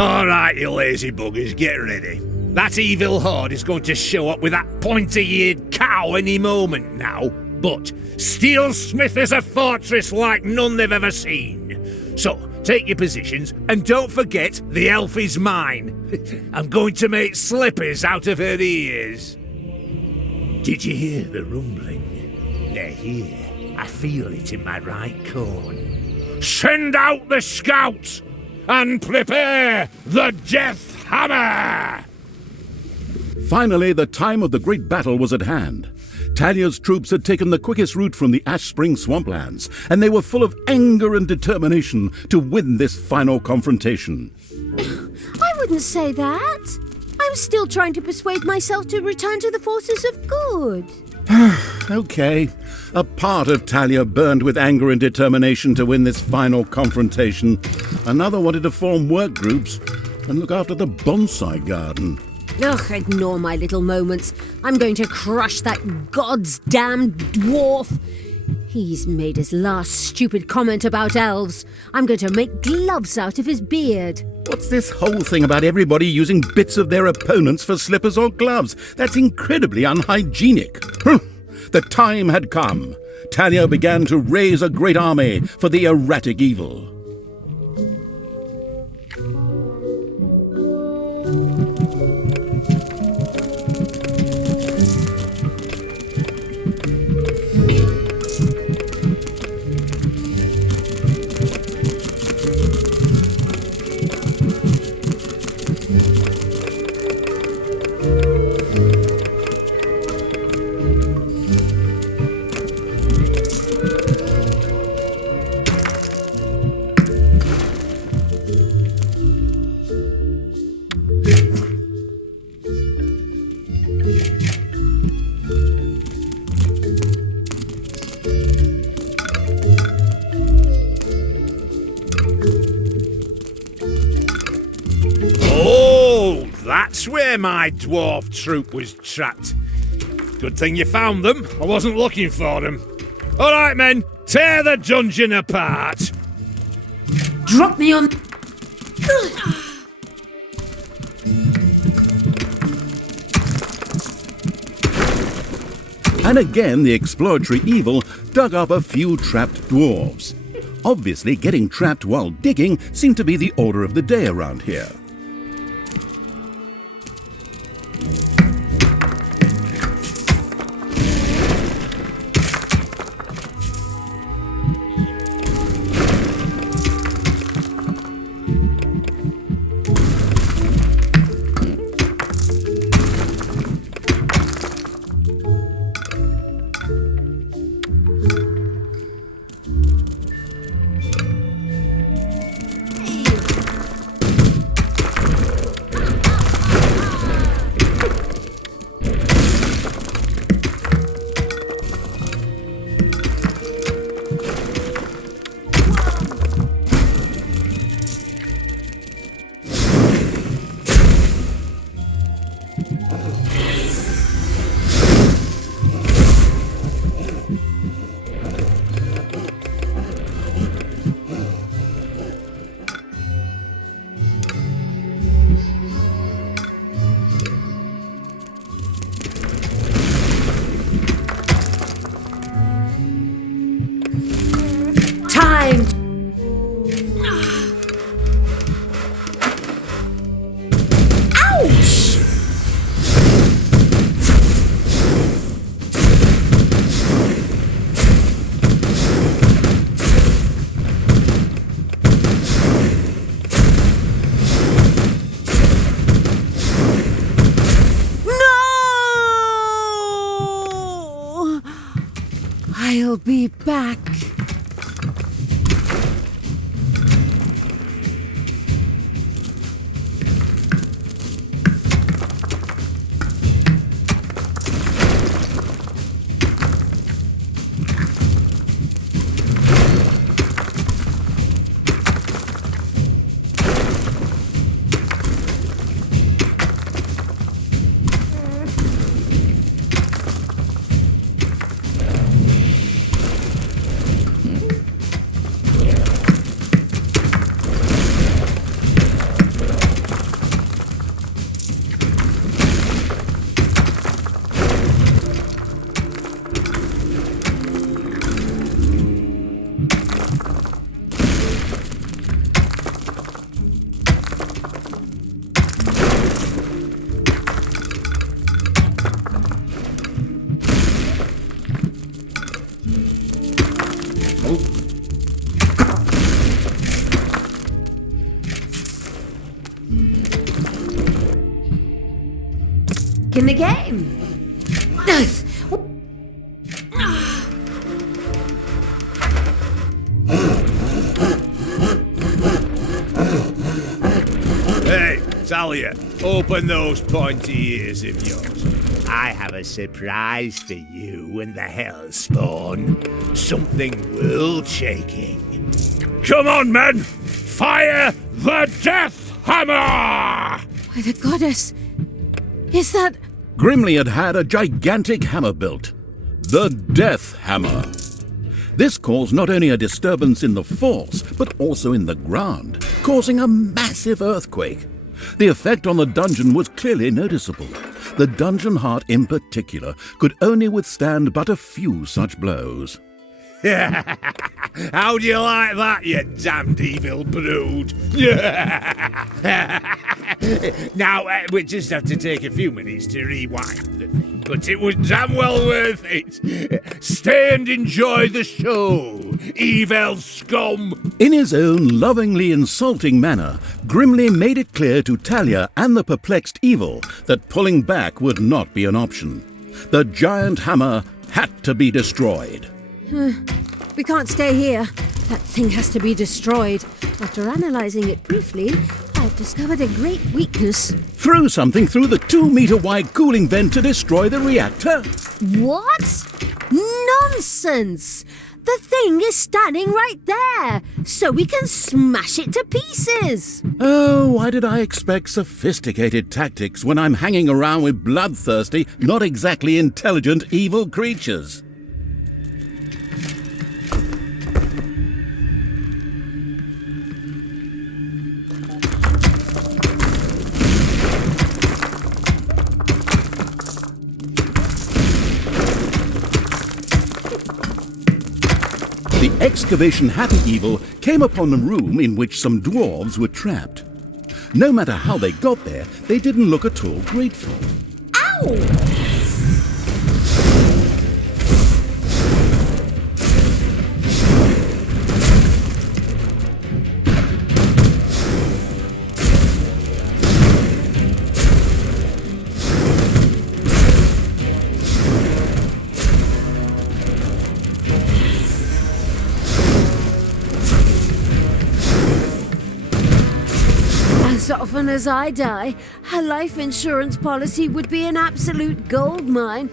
All right, you lazy buggers, get ready. That evil horde is going to show up with that pointy-eared cow any moment now. But Steelsmith is a fortress like none they've ever seen. So, take your positions, and don't forget, the elf is mine. I'm going to make slippers out of her ears. Did you hear the rumbling? They're here. I feel it in my right corn. Send out the scouts, and prepare the death hammer! Finally, the time of the great battle was at hand. Talia's troops had taken the quickest route from the Ash Spring swamplands, and they were full of anger and determination to win this final confrontation. I wouldn't say that. I'm still trying to persuade myself to return to the forces of good. Okay. A part of Talia burned with anger and determination to win this final confrontation. Another wanted to form work groups and look after the bonsai garden. Ugh, ignore my little moments. I'm going to crush that god's damned dwarf. He's made his last stupid comment about elves. I'm going to make gloves out of his beard. What's this whole thing about everybody using bits of their opponents for slippers or gloves? That's incredibly unhygienic. The time had come. Talia began to raise a great army for the erratic evil. That's where my dwarf troop was trapped. Good thing you found them. I wasn't looking for them. All right, men, tear the dungeon apart. Drop me on... And again the exploratory evil dug up a few trapped dwarves. Obviously, getting trapped while digging seemed to be the order of the day around here. I'll be back. in the game. Hey, Talia, open those pointy ears of yours. I have a surprise for you and the Hellspawn. Something world-shaking. Come on, men! Fire the Death Hammer! By the goddess, is that... Grimly had a gigantic hammer built. The Death Hammer. This caused not only a disturbance in the force, but also in the ground, causing a massive earthquake. The effect on the dungeon was clearly noticeable. The dungeon heart in particular could only withstand but a few such blows. How do you like that, you damned evil brood? Now, we just have to take a few minutes to rewind the thing, but it was damn well worth it. Stay and enjoy the show, evil scum. In his own lovingly insulting manner, Grimly made it clear to Talia and the perplexed Evil that pulling back would not be an option. The giant hammer had to be destroyed. We can't stay here. That thing has to be destroyed. After analysing it briefly, I've discovered a great weakness. Throw something through the 2-meter-wide cooling vent to destroy the reactor? What? Nonsense! The thing is standing right there, so we can smash it to pieces. Oh, why did I expect sophisticated tactics when I'm hanging around with bloodthirsty, not exactly intelligent evil creatures? The excavation-happy Evil came upon a room in which some dwarves were trapped. No matter how they got there, they didn't look at all grateful. Ow! As often as I die, a life insurance policy would be an absolute goldmine.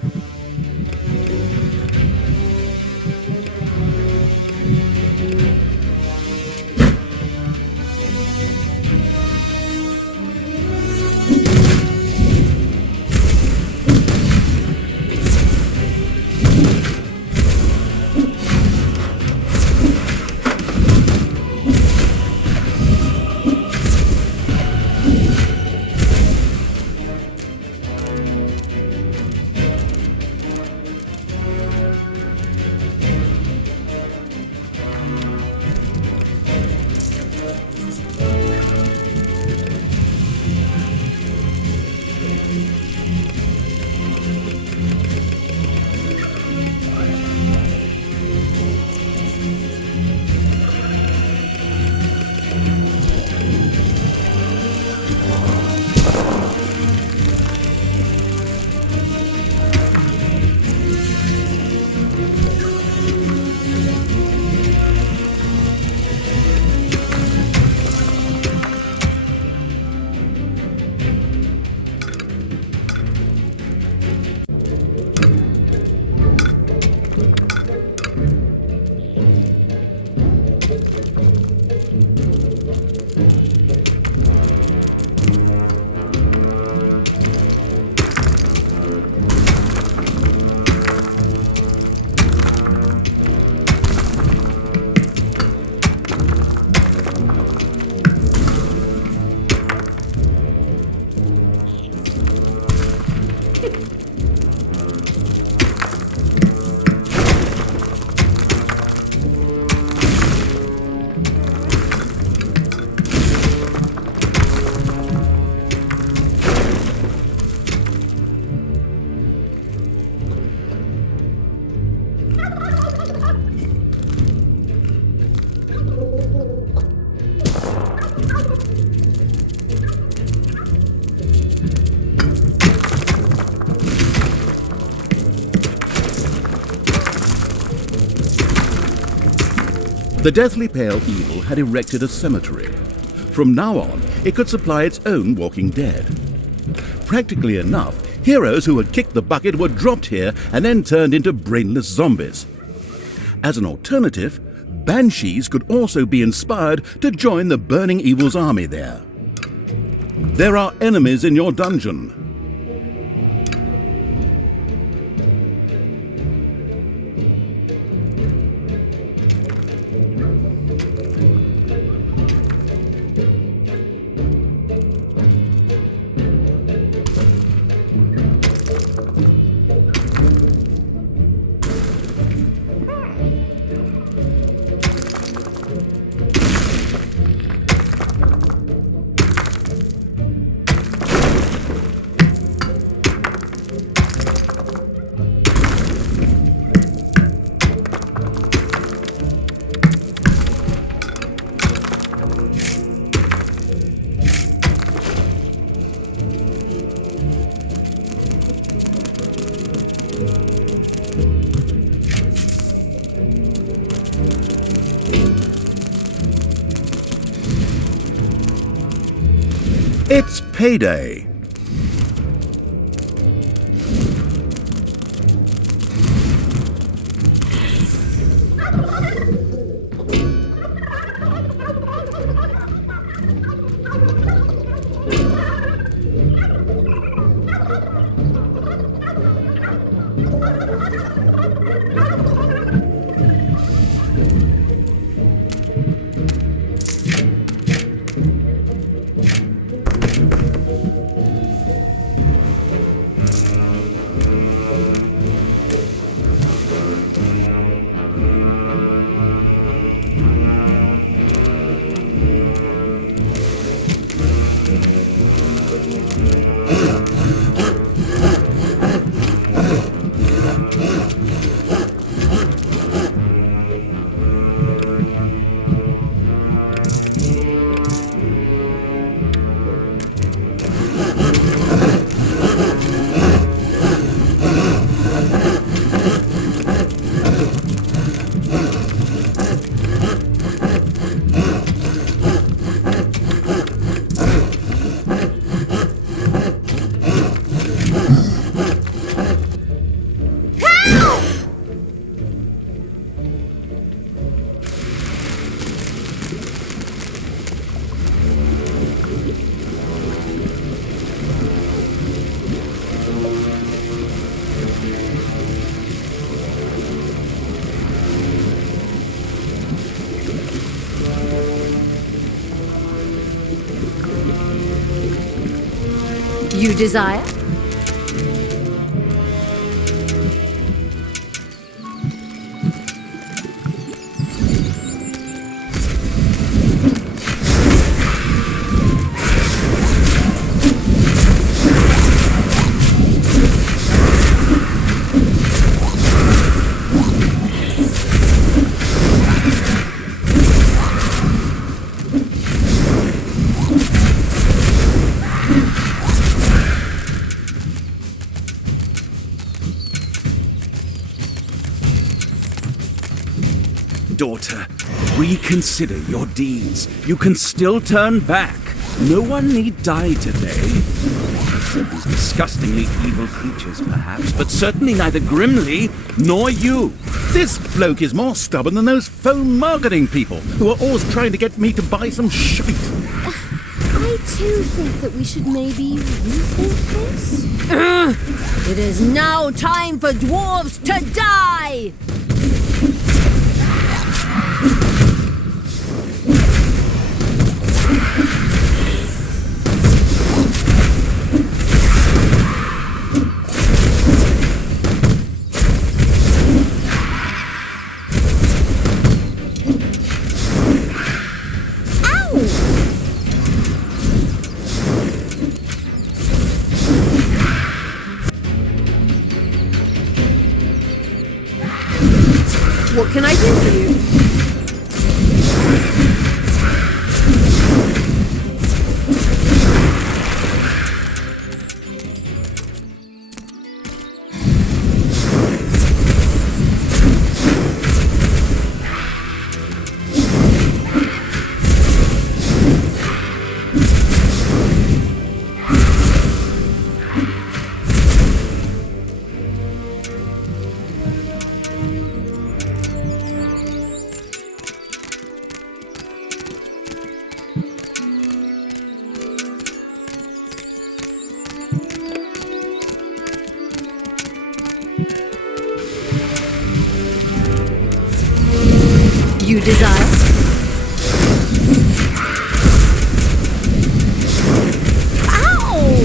The Deathly Pale Evil had erected a cemetery. From now on, it could supply its own walking dead. Practically enough, heroes who had kicked the bucket were dropped here and then turned into brainless zombies. As an alternative, banshees could also be inspired to join the Burning Evil's army there. There are enemies in your dungeon. It's payday. You desire? Daughter, reconsider your deeds. You can still turn back. No one need die today. These disgustingly evil creatures, perhaps, but certainly neither Grimly nor you. This bloke is more stubborn than those phone marketing people who are always trying to get me to buy some shite. I too think that we should maybe rethink this. It is now time for dwarves to die! What can I do for you? you desire. Ow!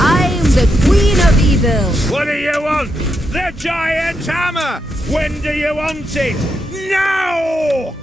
I'm the Queen of Evil. What do you want? The giant hammer! When do you want it? Now!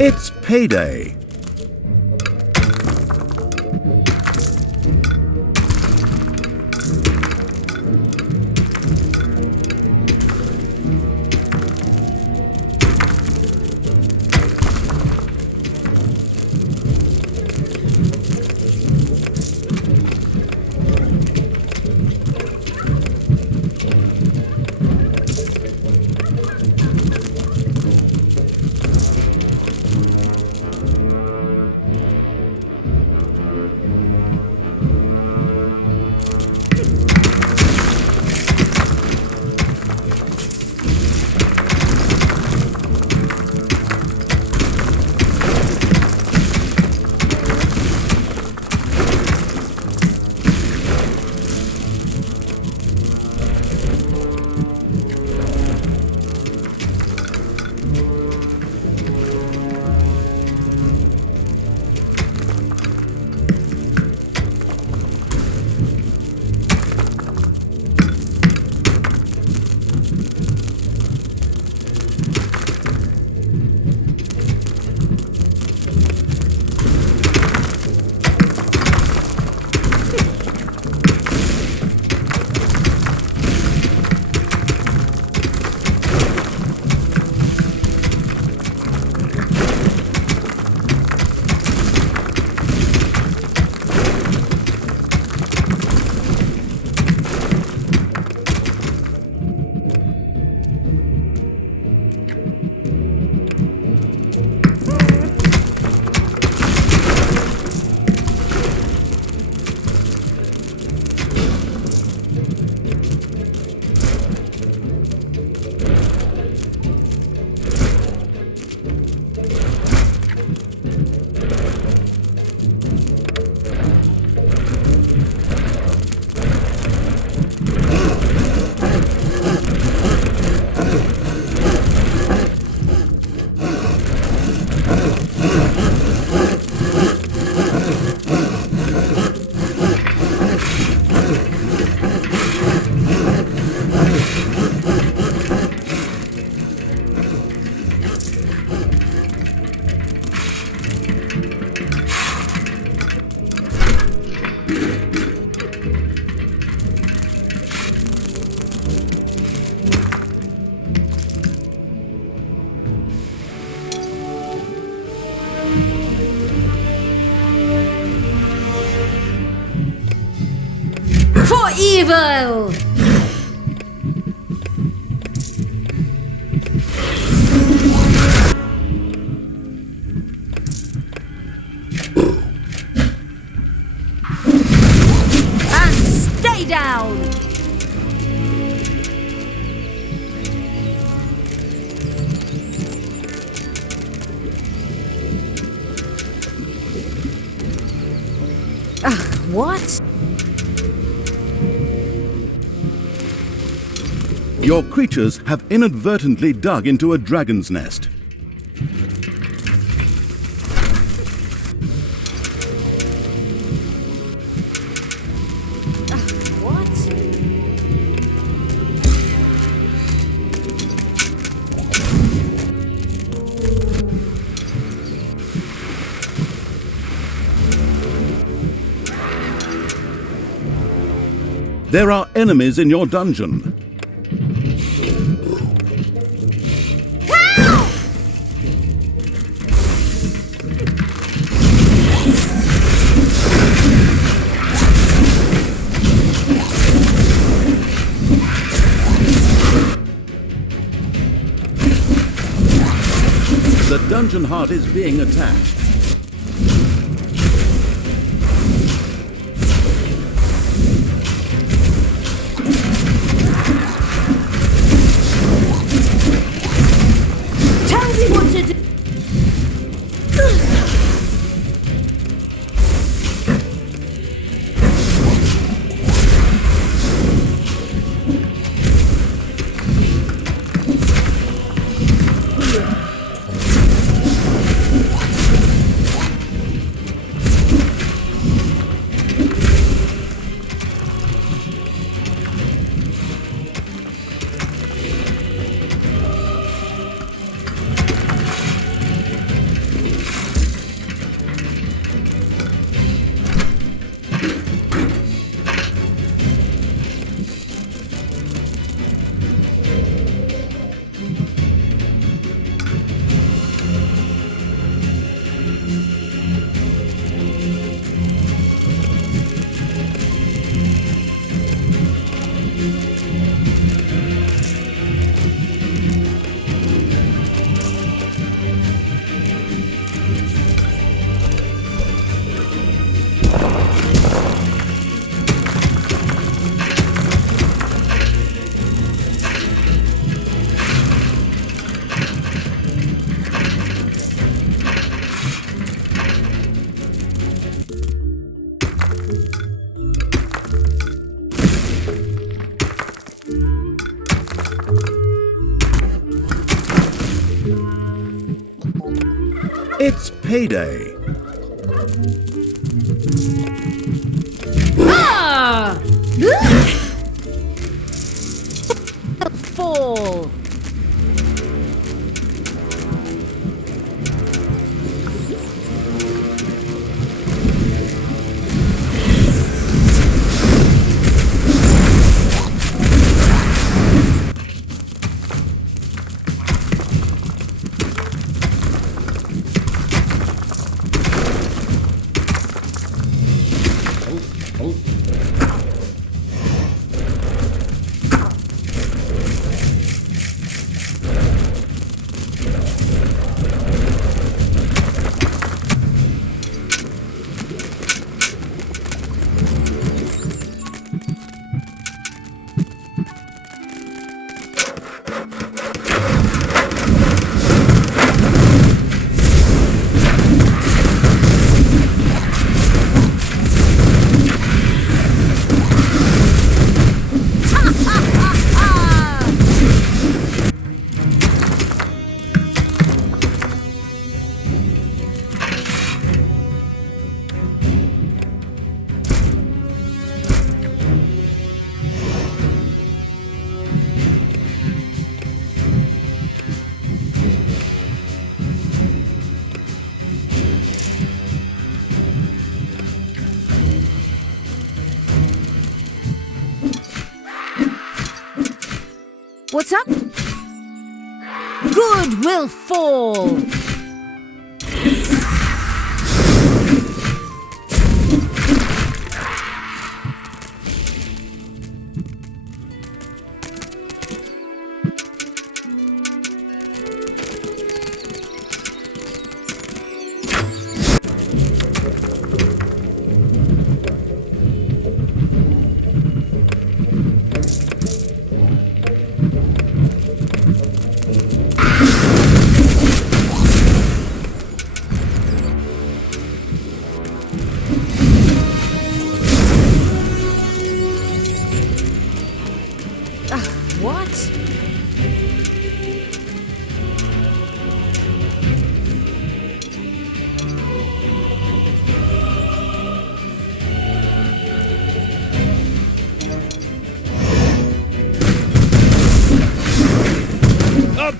It's payday. For evil! And stay down! What? Your creatures have inadvertently dug into a dragon's nest. What? There are enemies in your dungeon. The dungeon heart is being attacked. Tell me what to do! It's payday. Ah! Fall. What's up? Good will fall.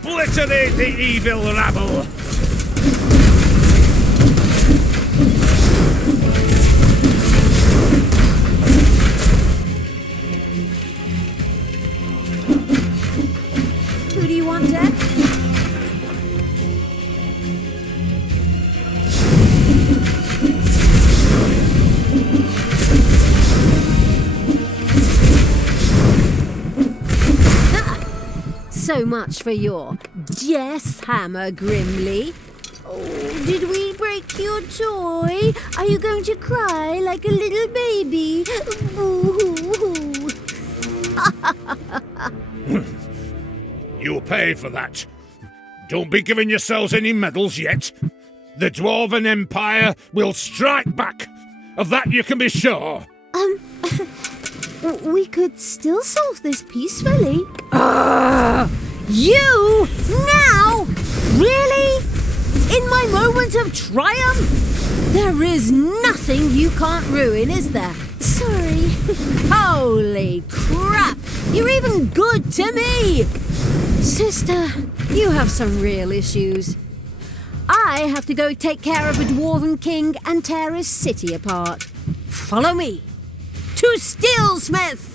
obliterate the evil rabble! Who do you want, Dad? So much for your death hammer, Grimly. Oh, did we break your toy? Are you going to cry like a little baby? Boo-hoo-hoo. You'll pay for that. Don't be giving yourselves any medals yet. The Dwarven Empire will strike back. Of that you can be sure. We could still solve this peacefully. You? Now? Really? In my moment of triumph? There is nothing you can't ruin, is there? Sorry. Holy crap! You're even good to me! Sister, you have some real issues. I have to go take care of a Dwarven king and tear his city apart. Follow me to Steelsmith!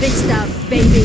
Vista, baby!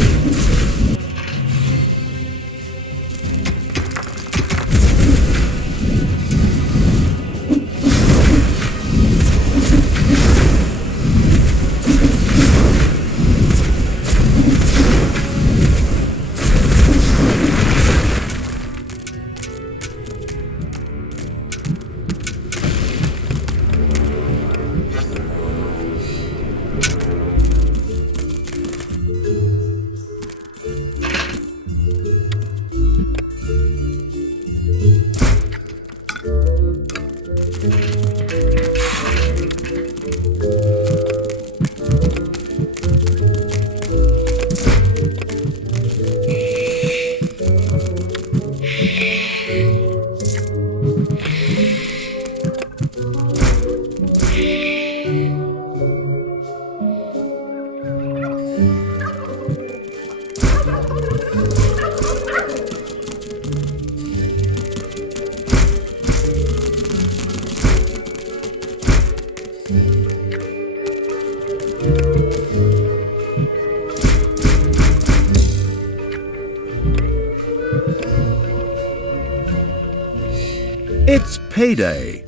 It's payday.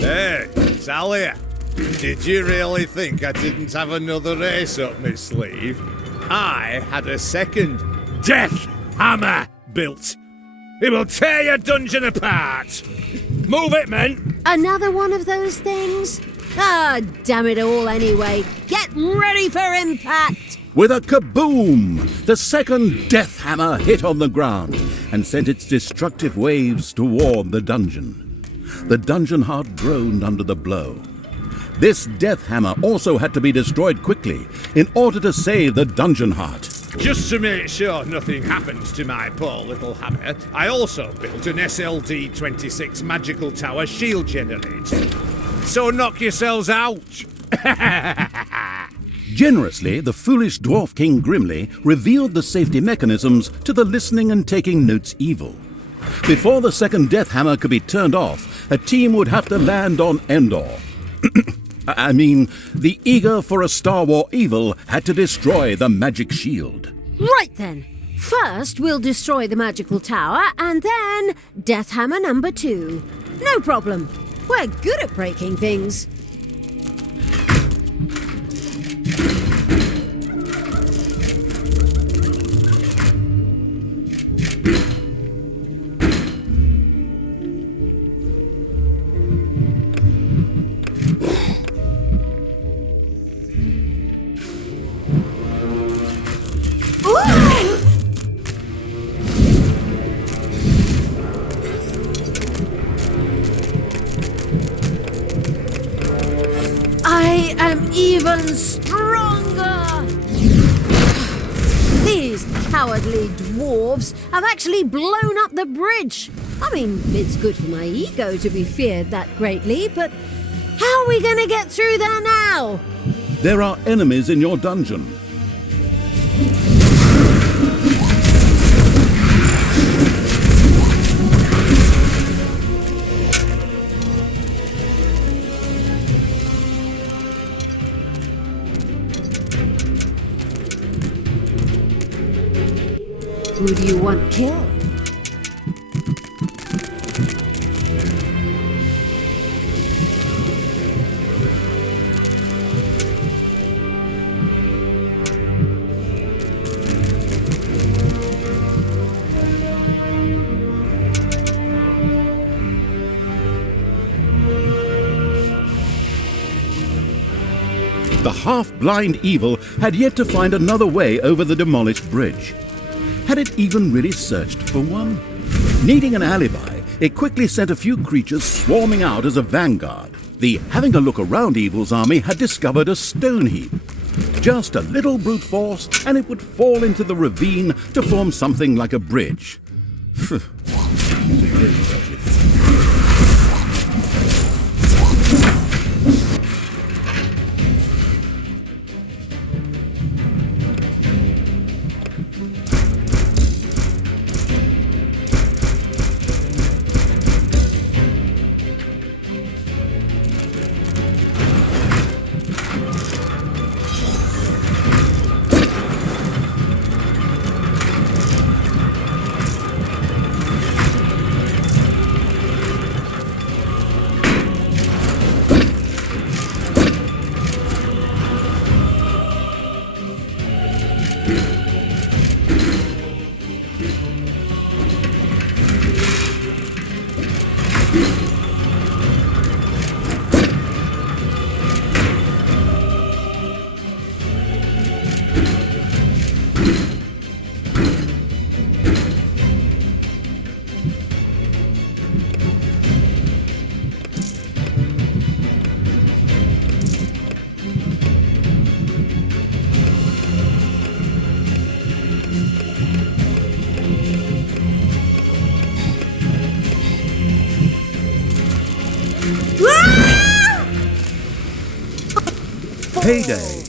Hey, Talia, did you really think I didn't have another ace up my sleeve? I had a second death hammer built. It will tear your dungeon apart. Move it, men! Another one of those things? Ah, damn it all anyway. Get ready for impact! With a kaboom, the second death hammer hit on the ground and sent its destructive waves toward the dungeon. The dungeon heart groaned under the blow. This death hammer also had to be destroyed quickly in order to save the dungeon heart. Just to make sure nothing happens to my poor little hammer, I also built an SLD-26 magical tower shield generator. So knock yourselves out! Generously, the foolish Dwarf King Grimly revealed the safety mechanisms to the listening and taking notes evil. Before the second death hammer could be turned off, a team would have to land on Endor. I mean, the eager for a Star War evil had to destroy the magic shield. Right then. First, we'll destroy the magical tower, and then Death Hammer number 2. No problem. We're good at breaking things. I am even stronger! These cowardly dwarves have actually blown up the bridge. I mean, it's good for my ego to be feared that greatly, but how are we going to get through there now? There are enemies in your dungeon. Who do you want killed? The half-blind evil had yet to find another way over the demolished bridge. Had it even really searched for one? Needing an alibi, it quickly sent a few creatures swarming out as a vanguard. The having a look around evil's army had discovered a stone heap. Just a little brute force, and it would fall into the ravine to form something like a bridge. Payday.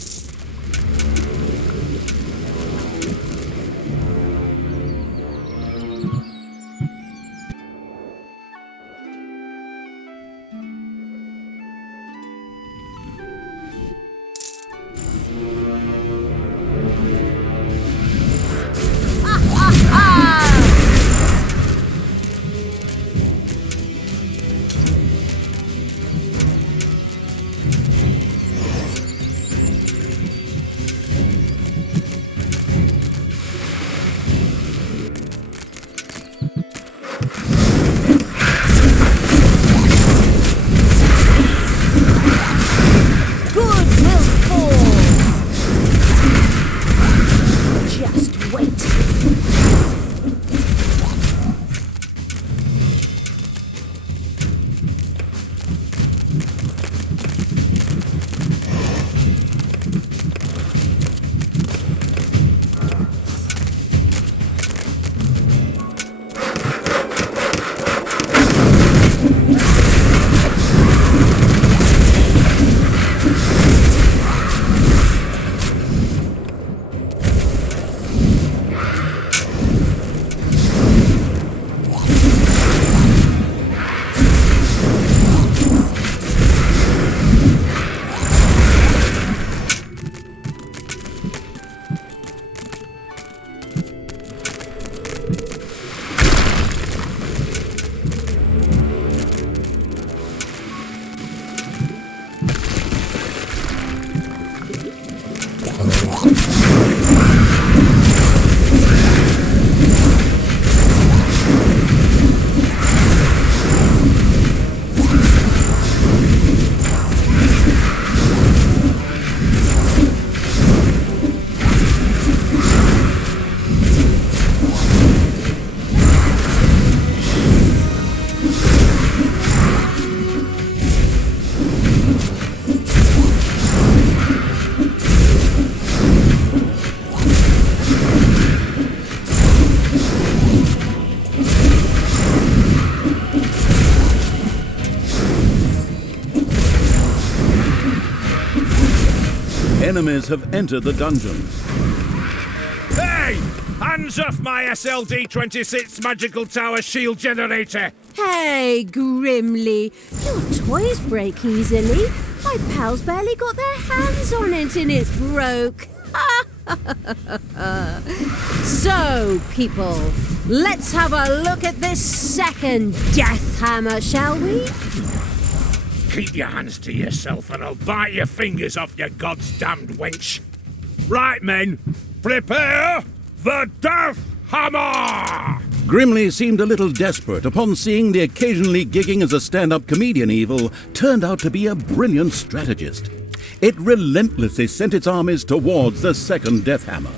enemies have entered the dungeons. Hey! Hands off my SLD-26 magical tower shield generator! Hey, Grimly, your toys break easily. My pals barely got their hands on it and it's broke. So, people, let's have a look at this second death hammer, shall we? Keep your hands to yourself and I'll bite your fingers off, you god's damned wench. Right, men, prepare the Death Hammer! Grimly seemed a little desperate upon seeing the occasionally gigging as a stand-up comedian Evil turned out to be a brilliant strategist. It relentlessly sent its armies towards the second Death Hammer.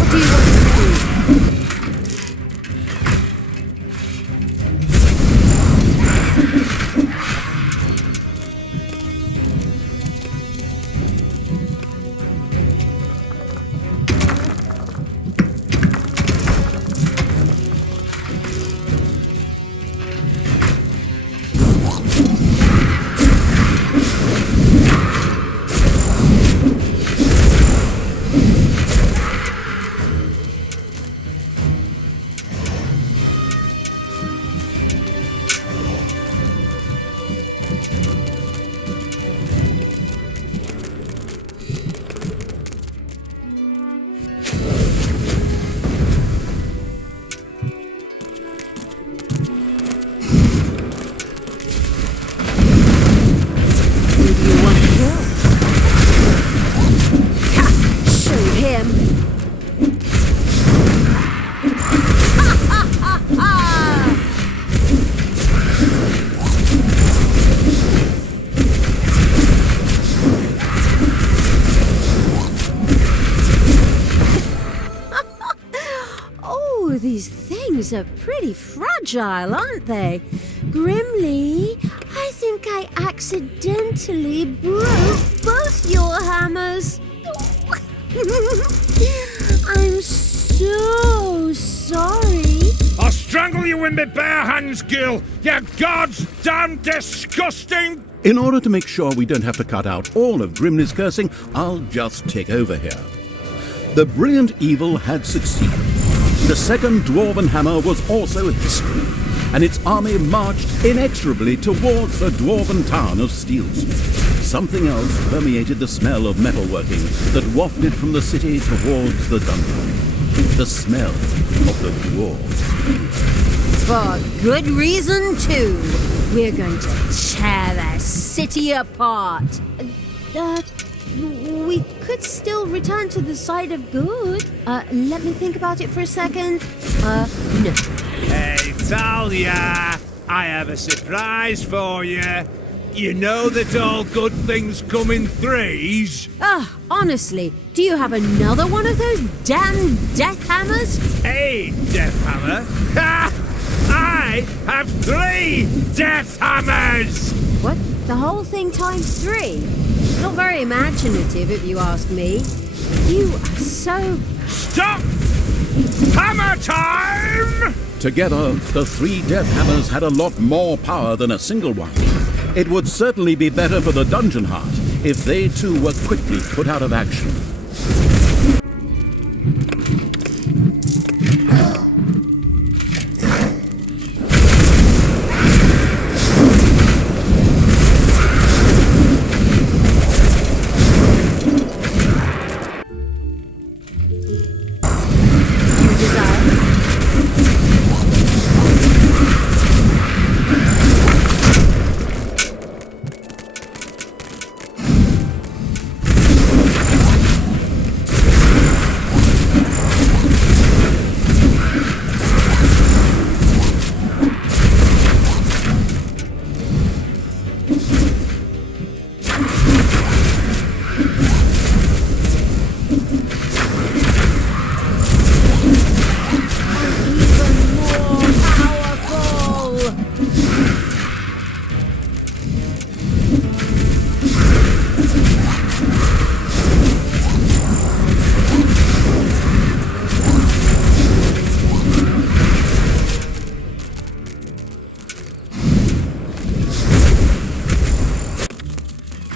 What do you want to do? These things are pretty fragile, aren't they? Grimly, I think I accidentally broke both your hammers. I'm so sorry. I'll strangle you in my bare hands, Gil! You god's damn disgusting... In order to make sure we don't have to cut out all of Grimly's cursing, I'll just take over here. The brilliant Evil had succeeded. The second Dwarven Hammer was also history, and its army marched inexorably towards the dwarven town of Steelsmith. Something else permeated the smell of metalworking that wafted from the city towards the dungeon. The smell of the dwarves. For good reason, too. We're going to tear their city apart. We could still return to the side of good. Let me think about it for a second. No. Hey, Talia! I have a surprise for you. You know that all good things come in threes? Honestly, do you have another one of those damn death hammers? A death hammer? Ha! I have 3 death hammers! What? The whole thing times 3? Not very imaginative, if you ask me. You are so... Stop! Hammer time! Together, the 3 Death Hammers had a lot more power than a single one. It would certainly be better for the Dungeon Heart if they too were quickly put out of action.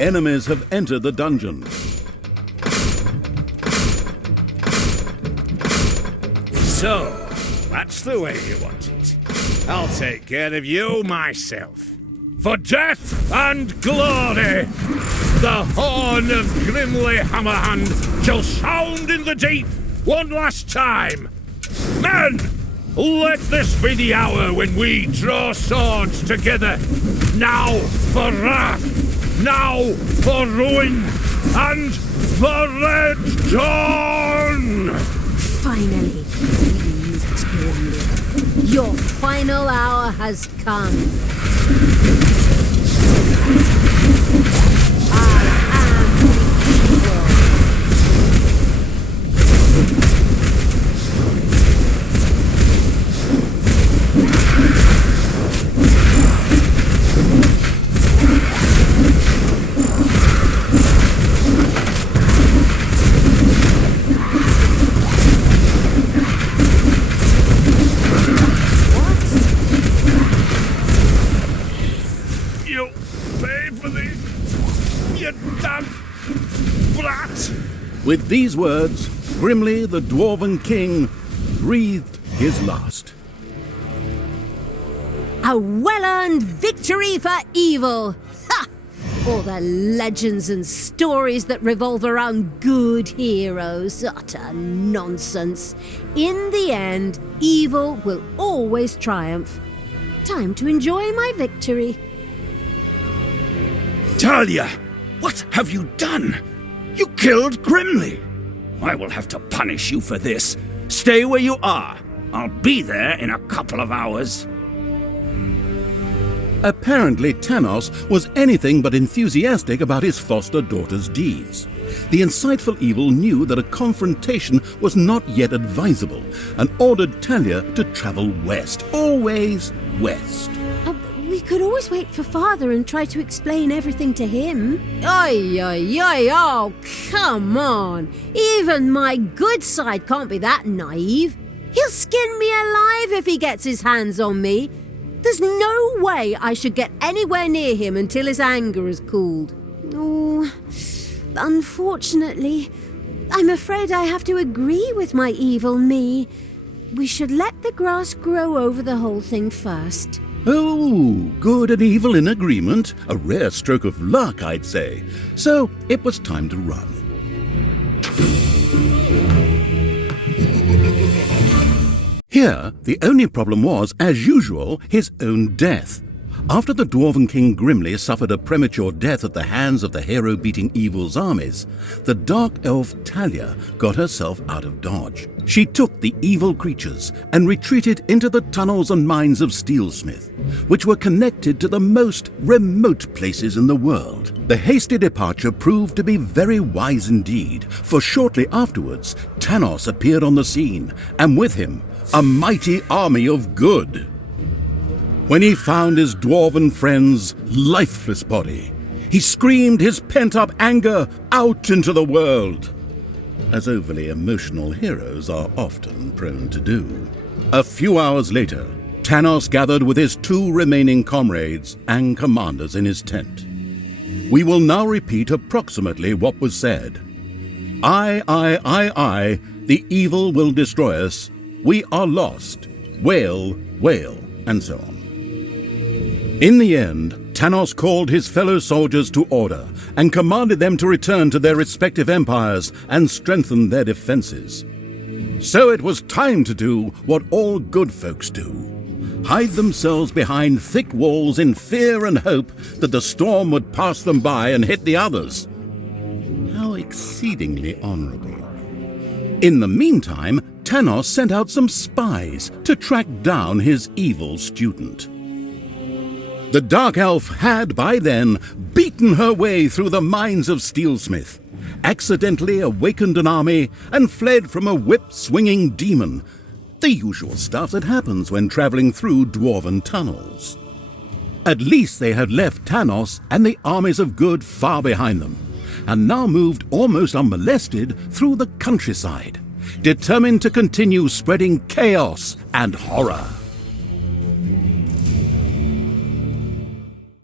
enemies have entered the dungeon. So, that's the way you want it. I'll take care of you myself. For death and glory, the horn of Grimly Hammerhand shall sound in the deep one last time. Men, let this be the hour when we draw swords together. Now for wrath, now for ruin, and for Red Dawn! Finally, your final hour has come. With these words, Grimly the Dwarven King breathed his last. A well-earned victory for evil! Ha! All the legends and stories that revolve around good heroes, utter nonsense. In the end, evil will always triumph. Time to enjoy my victory. Talia, what have you done? You killed Grimly. I will have to punish you for this. Stay where you are. I'll be there in a couple of hours. Apparently, Tanos was anything but enthusiastic about his foster daughter's deeds. The insightful evil knew that a confrontation was not yet advisable and ordered Talia to travel west, always west. We could always wait for Father and try to explain everything to him. Oh, come on. Even my good side can't be that naive. He'll skin me alive if he gets his hands on me. There's no way I should get anywhere near him until his anger has cooled. Oh, unfortunately, I'm afraid I have to agree with my evil me. We should let the grass grow over the whole thing first. Oh, good and evil in agreement. A rare stroke of luck, I'd say. So it was time to run. Here, the only problem was, as usual, his own death. After the Dwarven King Grimly suffered a premature death at the hands of the hero-beating evil's armies, the dark elf Talia got herself out of dodge. She took the evil creatures and retreated into the tunnels and mines of Steelsmith, which were connected to the most remote places in the world. The hasty departure proved to be very wise indeed, for shortly afterwards, Tanos appeared on the scene, and with him, a mighty army of good. When he found his dwarven friend's lifeless body, he screamed his pent-up anger out into the world, as overly emotional heroes are often prone to do. A few hours later, Tanos gathered with his two remaining comrades and commanders in his tent. We will now repeat approximately what was said. I, the evil will destroy us. We are lost. Wail, wail, and so on. In the end, Tanos called his fellow soldiers to order and commanded them to return to their respective empires and strengthen their defenses. So it was time to do what all good folks do: hide themselves behind thick walls in fear and hope that the storm would pass them by and hit the others. How exceedingly honorable. In the meantime, Tanos sent out some spies to track down his evil student. The Dark Elf had, by then, beaten her way through the mines of Steelsmith, accidentally awakened an army, and fled from a whip-swinging demon. The usual stuff that happens when traveling through dwarven tunnels. At least they had left Tanos and the armies of good far behind them, and now moved almost unmolested through the countryside, determined to continue spreading chaos and horror.